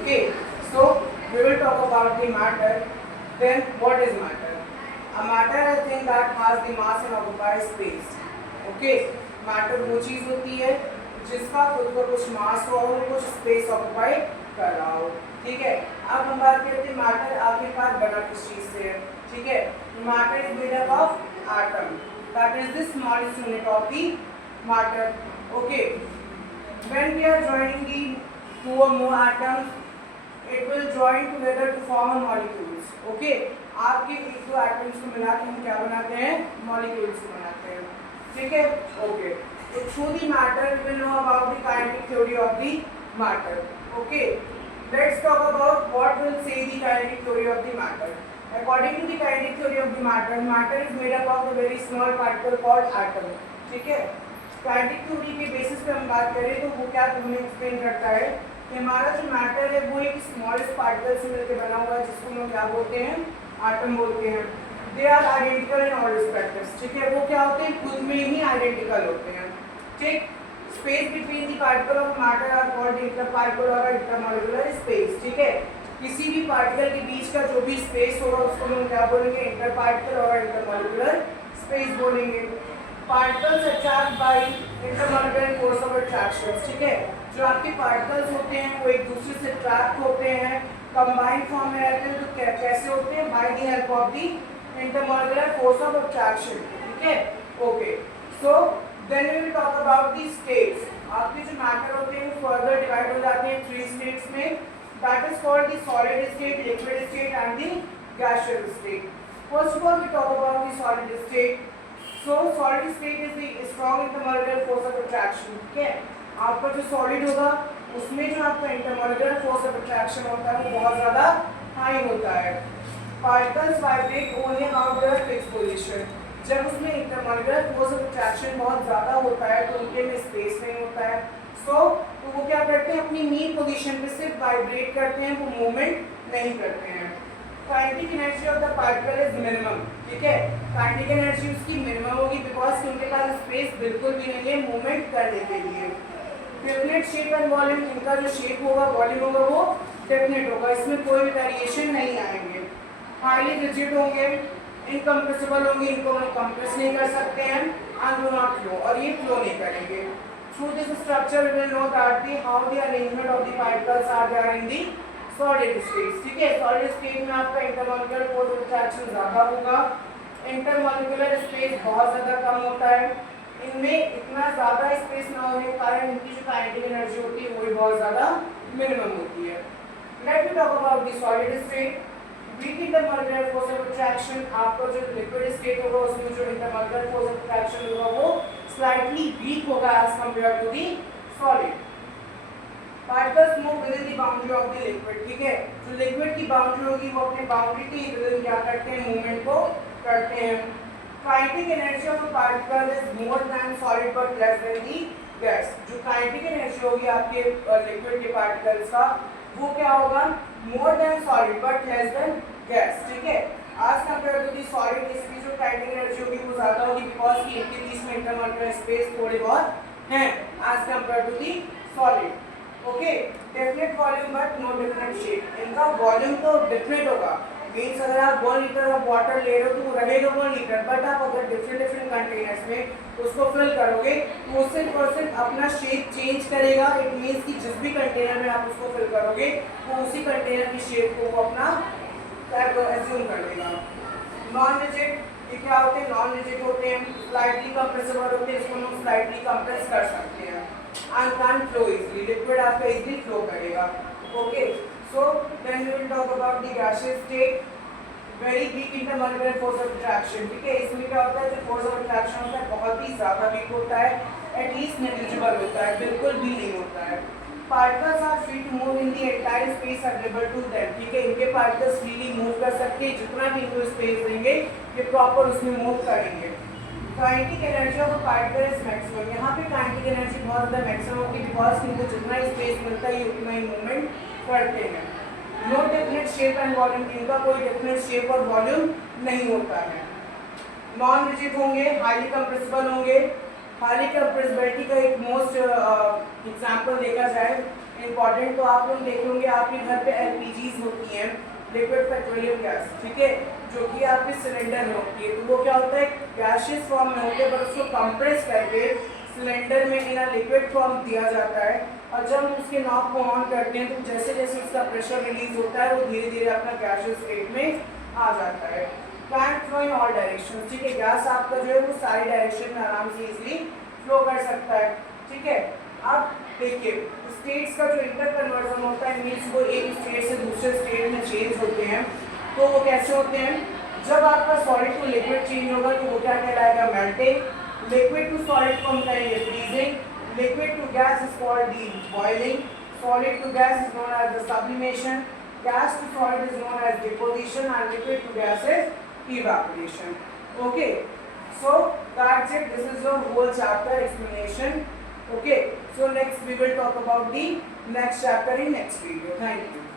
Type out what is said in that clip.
Okay, so we will talk about the matter. Then what is matter? A matter is a thing that has the mass and occupies space. Okay, matter वो चीज होती है जिसका खुद को कुछ मास हो और कुछ स्पेस ऑक्युपाई कर रहा हो। ठीक है, अब हम बात करते हैं मैटर आखिरकार बना किस चीज से है। ठीक है, matter is made up of atom, that is the smallest unit of the matter. Okay, when we are joining the two or more atoms, it will join together to form a molecules. Okay, आपके एक दो atoms को मिला के हम क्या बनाते हैं, मॉलिक्यूल्स को बनाते हैं। ठीक है, ओके, तो through the matter we will know about the kinetic theory of the matter. Okay, let's talk about what will say the kinetic theory of the matter. According to the kinetic theory of the matter, matter is made up of a very small particle called atom. ठीक है, kinetic theory के basis पे हम बात करें तो वो क्या हमें एक्सप्लेन करता है कि हमारा जो मैटर है वो एक स्मॉलेस्ट पार्टिकल से मिलकर बना हुआ है, जिसको हम क्या बोलते हैं, एटम बोलते हैं। They are identical in all respects. ठीक है, वो क्या होते हैं, खुद में ही आइडेंटिकल होते हैं। ठीक, space between the particle of matter are called interparticle और इंटरमॉलिक्यूलर स्पेस। ठीक है, किसी भी पार्टिकल के बीच का जो भी स्पेस होगा उसको हम क्या बोलेंगे, इंटरपार्टिकल और इंटरमॉलिक्यूलर स्पेस बोलेंगे। Particles attract by intermolecular force of attraction. ठीक है, जो आपके पार्टिकल्स होते हैं वो एक दूसरे से अट्रैक्ट होते हैं, कंबाइंड फॉर्म में रहते हैं। तो कैसे होते हैं, by the help of the intermolecular force of attraction. ठीक है, okay, so then we will talk about the states. आपके जो मैटर होते हैं वो फर्दर डिवाइड हो जाते हैं 3 स्टेट्स में, that is called the solid state, liquid state and the gaseous state. First of all we talk about the solid state. So solid state is the strong intermolecular force of attraction. ठीक है, आपका जो solid होगा उसमें जो आपका intermolecular force of attraction होता है वो बहुत ज़्यादा हाई होता है। Particles vibrate only about their fix position. जब उसमें इंटरमोलिकुलर फोर्स ऑफ अट्रैक्शन बहुत ज़्यादा होता है तो उनके में स्पेस नहीं होता है। तो वो क्या करते हैं, अपनी मेन पोजीशन पे सिर्फ वाइब्रेट करते हैं, वो मूवमेंट नहीं करते हैं। Kinetic energy of the particle is minimum. ठीक है, काइनेटिक एनर्जी उसकी मिनिमम होगी बिकॉज उनके पास स्पेस बिल्कुल भी नहीं है मूवमेंट करने के लिए। डेफिनेट शेप एंड वॉल्यूम, इनका जो शेप होगा, वॉल्यूम होगा, वो डेफिनेट होगा, इसमें कोई भी वेरिएशन नहीं आएंगे। हाईली रिजिड होंगे, इनकम्प्रेसिबल होंगे, इनको हम कंप्रेस नहीं कर सकते हैं, एंड डू नॉट फ्लो, और ये फ्लो नहीं करेंगे। Through this structure we will know that the how the arrangement of the particles are there in the solid state. ठीक है, सॉलिड स्टेट में आपका इंटरमॉलिक्यूलर फोर्स ऑफ अट्रैक्शन ज़्यादा होगा, इंटरमॉलिक्यूलर स्पेस बहुत ज़्यादा कम होता है। इनमें इतना ज़्यादा स्पेस ना होने के कारण इनकी जो काइनेटिक एनर्जी होती है वो भी बहुत ज़्यादा मिनिमम होती है। Let me talk about the solid state. Weak intermolecular force of attraction, आपका जो लिक्विड स्टेट होगा उसमें जो इंटरमॉलिक्यूलर फोर्स ऑफ अट्रैक्शन होगा वो स्लाइटली वीक होगा as compare to the solid. Particles move within the boundary of the liquid. ठीक है, जो लिक्विड की बाउंड्री होगी वो अपने बाउंड्री के विदिन क्या करते हैं, मूवमेंट को करते हैं। Kinetic energy of a particle is more than solid but less than the gas. जो काइनेटिक एनर्जी होगी आपके लिक्विड के पार्टिकल्स का वो क्या होगा, more than solid but less than gas. ठीक है, आज कंपेयर टू द सॉलिड इसकी जो काइनेटिक एनर्जी होगी वो ज़्यादा होगी बिकॉज कि इनके बीच में इंटरमॉलिक्यूलर स्पेस थोड़े बहुत हैं as compare to the solid. Okay, definite volume but no definite shape. इनका वॉल्यूम तो डेफिनेट होगा, मीन्स अगर आप 1 लीटर ऑफ वाटर ले रहे हो तो वो रहेगा 1 लीटर, बट आप अगर डिफरेंट कंटेनर्स में उसको फिल करोगे तो उससे परसेंट अपना शेप चेंज करेगा। इट मीन्स कि जिस भी कंटेनर में आप उसको फिल करोगे वो उसी कंटेनर की शेप को वो अपना एज्यूम कर लेगा। नॉन रिजिड, ये क्या होते हैं, नॉन रिजिड होते हैं, स्लाइटली कंप्रेसिबल होते हैं, इसको हम स्लाइटली कंप्रेस कर सकते हैं, and can't flow easily, liquid आपका easily flow करेगा। Okay, so then we will talk about the gaseous state, very weak intermolecular force of attraction। ठीक है, इसमें क्या होता है, जो force of attraction होता है बहुत ही ज़्यादा weak होता है, at least negligible होता है, बिल्कुल भी नहीं होता है। Particles are free to move in the entire space available to them। ठीक है, इनके particles freely move कर सकते हैं, जितना भी इनको space देंगे ये proper उसमें move करेंगे। Kinetic energy of a particle is maximum. यहाँ पे काइनेटिक एनर्जी बहुत ज़्यादा मैक्सिमम होगी बिकॉज इनको जितना स्पेस मिलता है उतना ही मूवमेंट करते हैं। No definite shape and volume, इनका कोई डेफिनेट शेप और वॉल्यूम नहीं होता है। नॉन रिजिड होंगे, हाईली कंप्रेसिबल होंगे। हाईली कंप्रेसिबिलिटी का एक मोस्ट एग्जाम्पल देखा जाए, इंपॉर्टेंट तो आप लोग देखे होंगे, आपके घर पे एलपीजीज होती हैं, लिक्विड पेट्रोलियम गैस, ठीक है, जो कि आपके सिलेंडर में होती है। तो वो क्या होता है, गैसियस फॉर्म में होते हैं, पर उसको कंप्रेस करके सिलेंडर में इन लिक्विड फॉर्म दिया जाता है। और जब हम उसके नॉब को ऑन करते हैं तो जैसे जैसे उसका प्रेशर रिलीज होता है वो धीरे धीरे अपना गैसियस स्टेट में आ जाता है। Can flow in all direction, ठीक है, गैस आपका जो है वो सारी डायरेक्शन में आराम से इजीली फ्लो कर सकता है, ठीक है। अब देखिए स्टेट्स का जो इंटर कन्वर्जन होता है, मीन्स वो एक स्टेट से दूसरे स्टेट में चेंज होते हैं। तो वो कैसे होते हैं, जब आपका सॉलिड टू लिक्विड चेंज होगा तो वो क्या कहलाएगा, मेल्टिंग। लिक्विड टू सॉलिड को हम कहेंगे freezing, liquid to gas is called the boiling, solid to gas is known as the sublimation, gas to solid is known as deposition, and liquid to gas is evaporation. Okay, so that's it, this is your whole chapter explanation. Okay, so next we will talk about the next chapter in next video. Thank you.